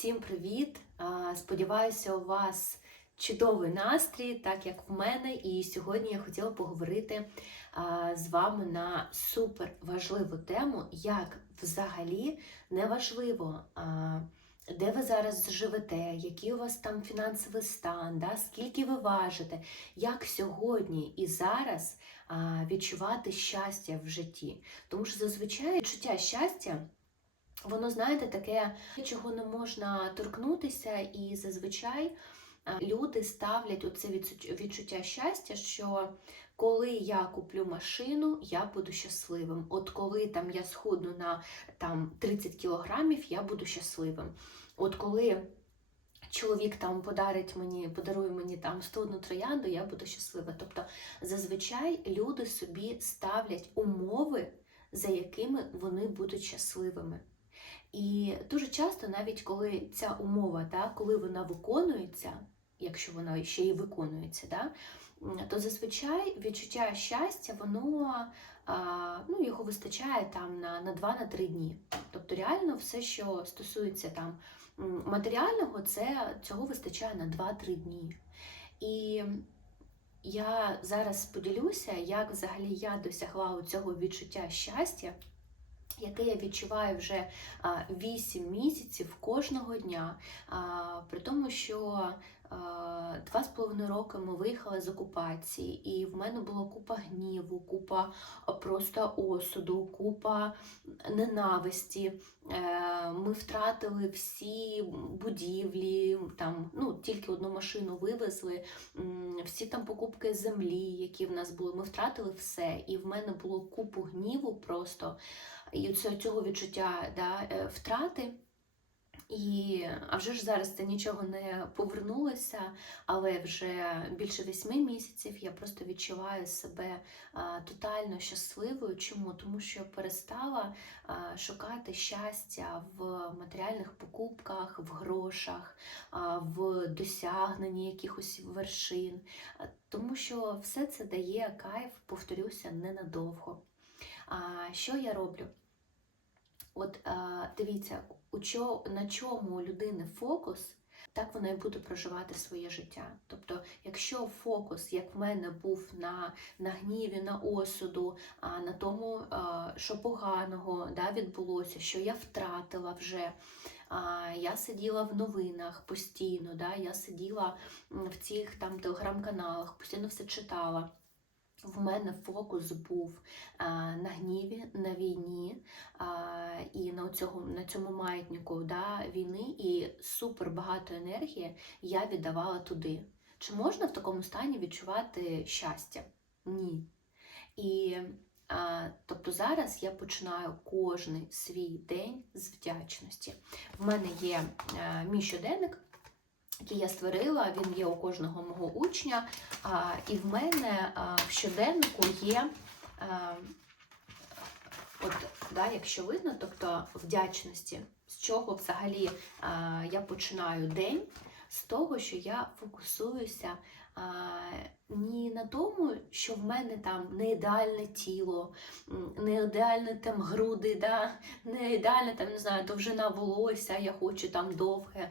Всім привіт! Сподіваюся, у вас чудовий настрій, так як в мене. І сьогодні я хотіла поговорити з вами на супер важливу тему, як взагалі неважливо, де ви зараз живете, який у вас там фінансовий стан, да, скільки ви важите, як сьогодні і зараз відчувати щастя в житті. Тому що зазвичай відчуття щастя. Воно, знаєте, таке, чого не можна торкнутися, і зазвичай люди ставлять оце відчуття щастя, що коли я куплю машину, я буду щасливим. От коли там я схудну на там 30 кілограмів, я буду щасливим. От коли чоловік там подарить мені, подарує мені там 101 троянду, я буду щаслива. Тобто зазвичай люди собі ставлять умови, за якими вони будуть щасливими. І дуже часто, навіть коли ця умова, да, коли вона виконується, якщо вона ще й виконується, да, то зазвичай відчуття щастя, воно ну, його вистачає там на, на 2-3 дні. Тобто реально все, що стосується там матеріального, це цього вистачає на 2-3 дні. І я зараз поділюся, як взагалі я досягла цього відчуття щастя яке я відчуваю вже 8 місяців кожного дня. При тому, що два з половиною роки ми виїхали з окупації, і в мене була купа гніву, купа просто осуду, купа ненависті. Е, Ми втратили всі будівлі, там ну тільки одну машину вивезли, всі там покупки землі, які в нас були. Ми втратили все, і в мене було купу гніву просто і цього відчуття да, е, втрати. І, а вже ж зараз це нічого не повернулося, але вже більше восьми місяців я просто відчуваю себе тотально щасливою. Чому? Тому що перестала а, шукати щастя в матеріальних покупках, в грошах, в досягненні якихось вершин, тому що все це дає кайф, повторюся, ненадовго. А що я роблю? От дивіться, у чо, на чому у людини фокус, так вона і буде проживати своє життя. Тобто, якщо фокус, як в мене, був на, на гніві, на осуду, а на тому, що поганого да, відбулося, що я втратила вже. Я сиділа в новинах постійно, да, я сиділа в цих там телеграм-каналах, постійно все читала. В мене фокус був на гніві, на війні і на цьому, на цьому маятнику да, війни, і супер багато енергії я віддавала туди. Чи можна в такому стані відчувати щастя? Ні. І а, тобто зараз я починаю кожний свій день з вдячності. В мене є а, мій щоденник який я створила, він є у кожного мого учня. І в мене в щоденнику є, а, от, да, якщо видно, тобто вдячності, з чого взагалі а, я починаю день, з того, що я фокусуюся а, ні на тому, що в мене там не ідеальне тіло, не ідеальні там груди, да, не ідеальна там, не знаю, довжина волосся, я хочу там довге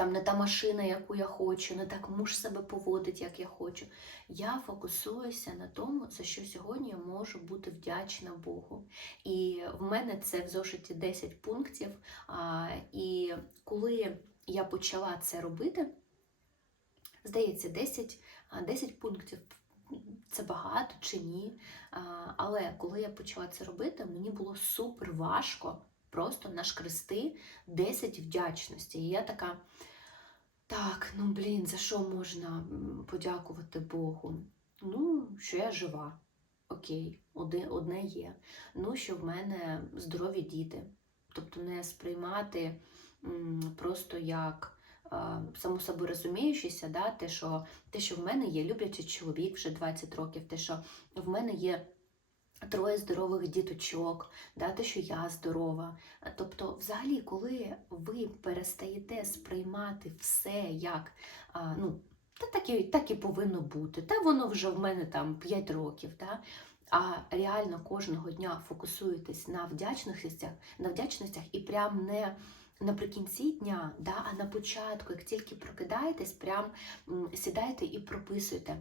там не та машина, яку я хочу, не так муж себе поводить, як я хочу. Я фокусуюся на тому, за що сьогодні я можу бути вдячна Богу. І в мене це в зошиті 10 пунктів. І коли я почала це робити, здається, 10, 10 пунктів. Це багато чи ні. Але коли я почала це робити, мені було супер важко просто нашкрести 10 вдячності. І я така, так, ну блін, за що можна подякувати Богу? Ну, що я жива. Окей, одне, є. Ну, що в мене здорові діти. Тобто не сприймати просто як само собою розуміючися, да, те, що, те, що в мене є люблячий чоловік вже 20 років, те, що в мене є троє здорових діточок, да, те, що я здорова. Тобто, взагалі, коли ви перестаєте сприймати все як, ну, та так і, так і повинно бути, та воно вже в мене там 5 років. Да? А реально кожного дня фокусуєтесь на вдячностях, на вдячностях і прям не наприкінці дня, да, а на початку, як тільки прокидаєтесь, прям м, сідайте і прописуйте.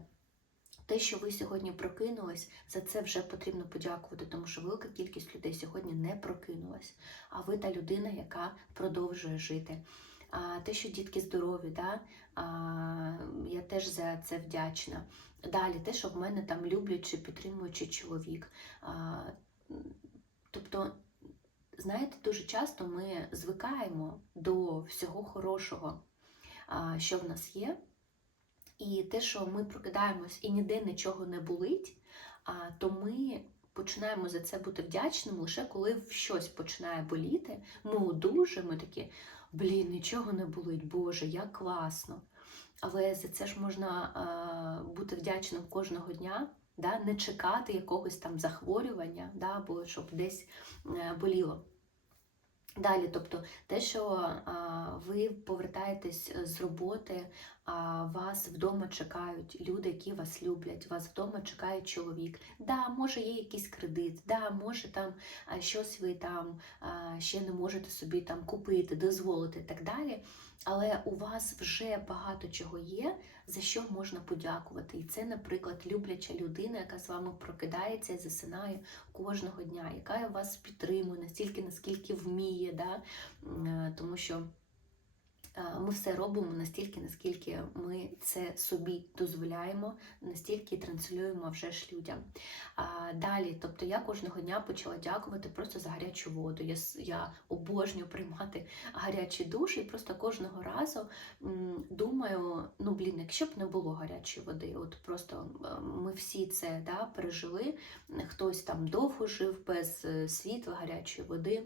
Те, що ви сьогодні прокинулись, за це вже потрібно подякувати, тому що велика кількість людей сьогодні не прокинулась. А ви та людина, яка продовжує жити. А те, що дітки здорові, да? а, я теж за це вдячна. Далі, те, що в мене там люблячий, підтримуючий чоловік. А, тобто, знаєте, дуже часто ми звикаємо до всього хорошого, а, що в нас є. І те, що ми прокидаємось і ніде нічого не болить, то ми починаємо за це бути вдячними лише коли щось починає боліти. Ми одужуємо такі, блін, нічого не болить, Боже, як класно. Але за це ж можна бути вдячним кожного дня, да? не чекати якогось там захворювання, да? або щоб десь е, боліло. Далі, тобто те, що ви повертаєтесь з роботи, а вас вдома чекають люди, які вас люблять, вас вдома чекає чоловік. Да, може є якийсь кредит, да, може там щось ви там ще не можете собі там купити, дозволити і так далі. Але у вас вже багато чого є, за що можна подякувати. І це, наприклад, любляча людина, яка з вами прокидається і засинає кожного дня, яка вас підтримує настільки, наскільки вміє, да? Е, тому що ми все робимо настільки, наскільки ми це собі дозволяємо, настільки транслюємо вже ж людям. Далі, тобто я кожного дня почала дякувати просто за гарячу воду. Я, я обожнюю приймати гарячий душ і просто кожного разу думаю, ну блін, якщо б не було гарячої води, от просто е, ми всі це да, пережили. Хтось там довго жив без е, світла, гарячої води.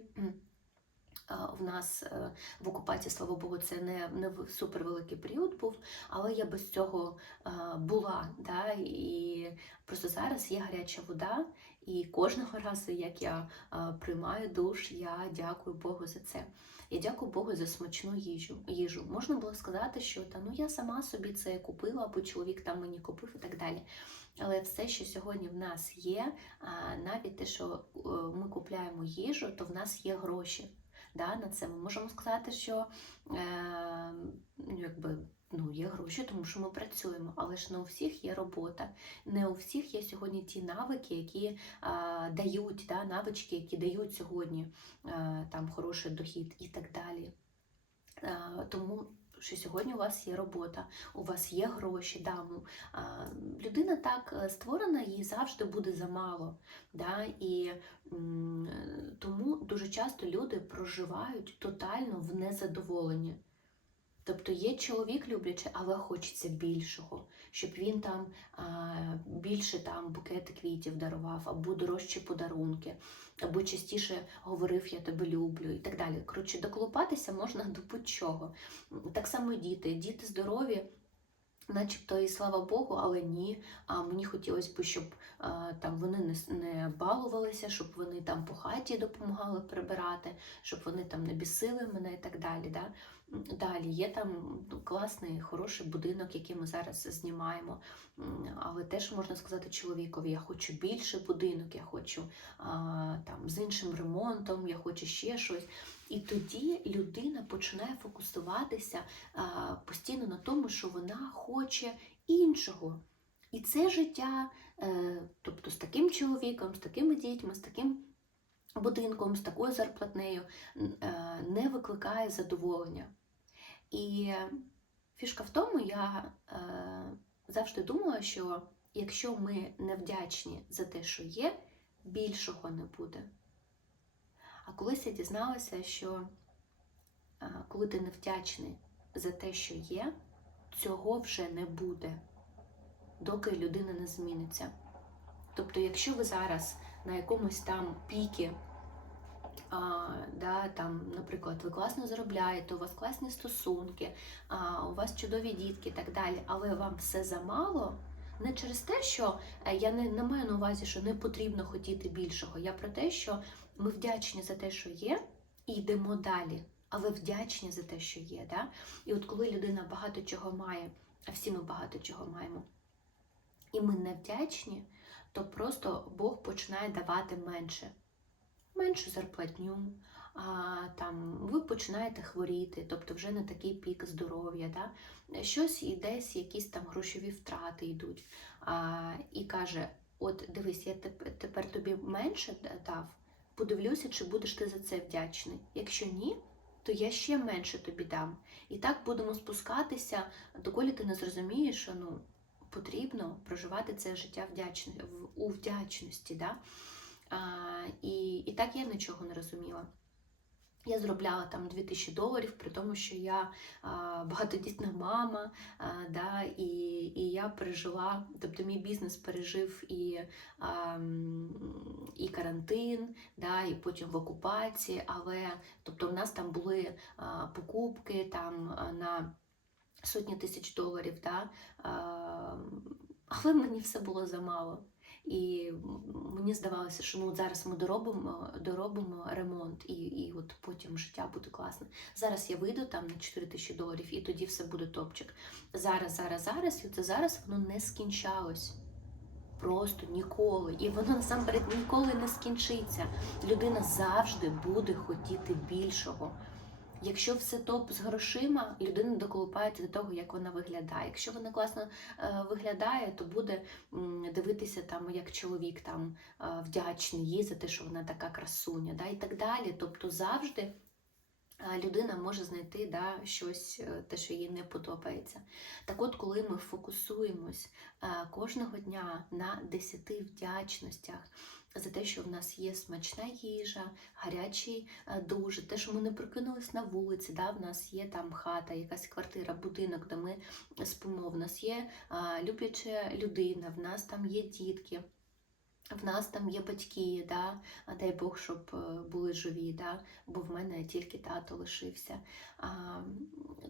В нас е, в окупації, слава Богу, це не, не супервеликий період був, але я без цього е, була. Да? І просто зараз є гаряча вода, і кожного разу, як я е, приймаю душ, я дякую Богу за це. Я дякую Богу за смачну їжу. їжу. Можна було сказати, що та ну я сама собі це купила, або чоловік там мені купив і так далі. Але все, що сьогодні в нас є, навіть те, що ми купляємо їжу, то в нас є гроші. Да, на це ми можемо сказати, що е, якби, ну, є гроші, тому що ми працюємо, але ж не у всіх є робота. Не у всіх є сьогодні ті навики, які а, дають, да, навички, які дають сьогодні е, там хороший дохід і так далі. Е, тому що сьогодні у вас є робота, у вас є гроші. Да, ну, людина так е, створена, їй завжди буде замало. Да, і е, тому дуже часто люди проживають тотально в незадоволенні. Тобто є чоловік люблячий, але хочеться більшого, щоб він там а, більше там букети квітів дарував, або дорожчі подарунки, або частіше говорив Я тебе люблю і так далі. Коротше, доколупатися можна до будь-чого. Так само діти. Діти здорові. Начебто і слава Богу, але ні. А мені хотілося б, щоб а, там вони не, не балувалися, щоб вони там по хаті допомагали прибирати, щоб вони там не бісили мене і так далі. Да? Далі є там ну, класний, хороший будинок, який ми зараз знімаємо. Але теж можна сказати чоловікові, я хочу більший будинок, я хочу а, там з іншим ремонтом, я хочу ще щось. І тоді людина починає фокусуватися а, постійно на тому, що вона хоче іншого. І це життя, е, тобто з таким чоловіком, з такими дітьми, з таким будинком, з такою зарплатнею е, не викликає задоволення. І фішка в тому, я е, завжди думала, що якщо ми не вдячні за те, що є, більшого не буде. А колись я дізналася, що е, коли ти не вдячний за те, що є, цього вже не буде, доки людина не зміниться. Тобто, якщо ви зараз на якомусь там пікі, а, да, там, наприклад, ви класно заробляєте, у вас класні стосунки, а, у вас чудові дітки і так далі, але вам все замало. Не через те, що е, я не, не маю на увазі, що не потрібно хотіти більшого. Я про те, що ми вдячні за те, що є, і йдемо далі. Але вдячні за те, що є. Да? І от коли людина багато чого має, а всі ми багато чого маємо, і ми не вдячні, то просто Бог починає давати менше. Меншу зарплатню, а, там, ви починаєте хворіти, тобто вже не такий пік здоров'я. Да? Щось і десь якісь там грошові втрати йдуть. А, і каже: От дивись, я тепер тобі менше дав, подивлюся, чи будеш ти за це вдячний. Якщо ні, то я ще менше тобі дам. І так будемо спускатися, доколі ти не зрозумієш, що ну, потрібно проживати це життя вдячне, в- у вдячності. Да? І, і так я нічого не розуміла. Я заробляла там 2000 доларів, при тому, що я а, багатодітна мама, а, да, і, і я пережила, тобто мій бізнес пережив і, а, і карантин, да, і потім в окупації, але тобто в нас там були а, покупки там на сотні тисяч доларів, да, а, але мені все було замало. І мені здавалося, що ну от зараз ми доробимо, доробимо ремонт, і, і от потім життя буде класне. Зараз я вийду там на 4 тисячі доларів, і тоді все буде топчик. Зараз, зараз, зараз, і це зараз воно не скінчалось. Просто ніколи. І воно насамперед ніколи не скінчиться. Людина завжди буде хотіти більшого. Якщо все топ з грошима, людина доколупається до того, як вона виглядає. Якщо вона класно е, виглядає, то буде дивитися там, як чоловік там е, вдячний їй за те, що вона така красуня, да, і так далі. Тобто завжди е, людина може знайти да, щось, те, що їй не подобається. Так от, коли ми фокусуємось кожного дня на десяти вдячностях за те, що в нас є смачна їжа, гарячий е, душ, те, що ми не прокинулись на вулиці, да, в нас є там хата, якась квартира, будинок, де ми спимо, в нас є любляча людина, в нас там є дітки. В нас там є батьки, да? а дай Бог, щоб е, були живі, да? бо в мене тільки тато лишився. А,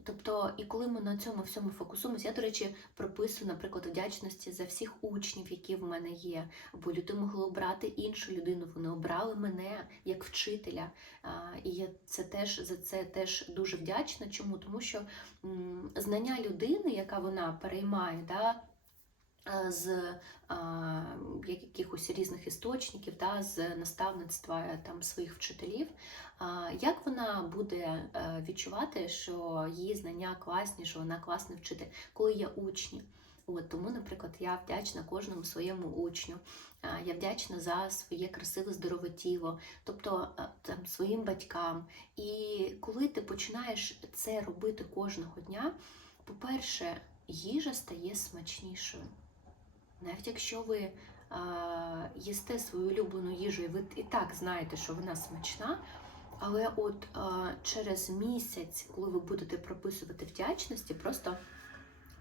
тобто, і коли ми на цьому всьому фокусуємося, я, до речі, прописую, наприклад, вдячності за всіх учнів, які в мене є. Бо люди могли обрати іншу людину, вони обрали мене як вчителя. А, і я це теж за це теж дуже вдячна. Чому? Тому що м, знання людини, яка вона переймає, да, з а, якихось різних істочників, да, з наставництва е, там своїх вчителів, як вона буде е, відчувати, що її знання класні, що вона класний вчитель, коли є учні. От, тому, наприклад, я вдячна кожному своєму учню, я вдячна за своє красиве здорове тіло, тобто е, там, своїм батькам. І коли ти починаєш це робити кожного дня, по-перше, їжа стає смачнішою. Навіть якщо ви а, їсте свою улюблену їжу, і ви і так знаєте, що вона смачна, але от а, через місяць, коли ви будете прописувати вдячності, просто,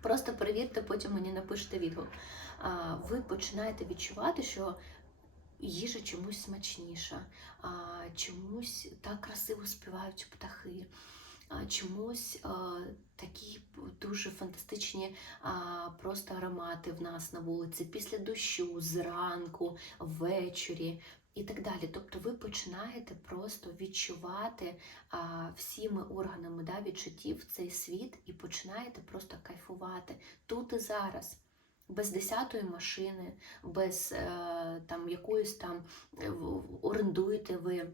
просто перевірте, потім мені напишете відгук. А, ви починаєте відчувати, що їжа чомусь смачніша, а, чомусь так красиво співають птахи. Чомусь такі дуже фантастичні просто аромати в нас на вулиці після дощу, зранку, ввечері і так далі. Тобто ви починаєте просто відчувати а, всіми органами да, відчуттів цей світ і починаєте просто кайфувати тут і зараз. Без десятої машини, без е, там якоїсь там е, орендуєте ви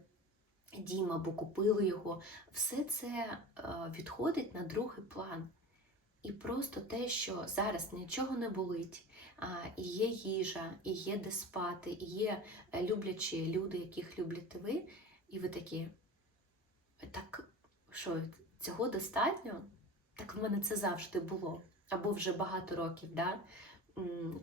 дім або купили його. Все це е, відходить на другий план. І просто те, що зараз нічого не болить, і є їжа, і є де спати, і є е, люблячі люди, яких любите ви, і ви такі, так що, цього достатньо? Так в мене це завжди було. Або вже багато років, да?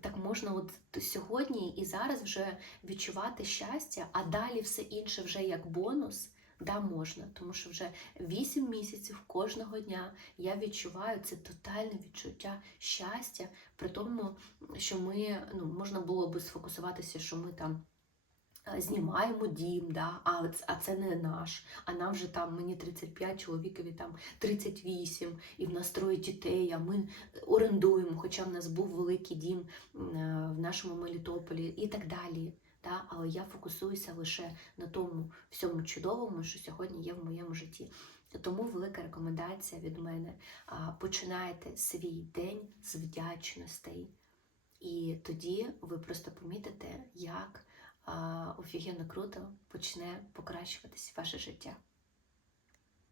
Так можна от сьогодні і зараз вже відчувати щастя, а далі все інше вже як бонус. Да, можна, тому що вже 8 місяців кожного дня я відчуваю це тотальне відчуття щастя, при тому, що ми ну, можна було би сфокусуватися, що ми там знімаємо дім, да, а, а це не наш. А нам вже там мені 35, чоловікові там 38, і в нас троє дітей, а ми орендуємо, хоча в нас був великий дім е, в нашому Мелітополі і так далі. Да? Але я фокусуюся лише на тому всьому чудовому, що сьогодні є в моєму житті. Тому велика рекомендація від мене: починайте свій день з вдячностей. І тоді ви просто помітите, як офігенно круто почне покращуватись ваше життя.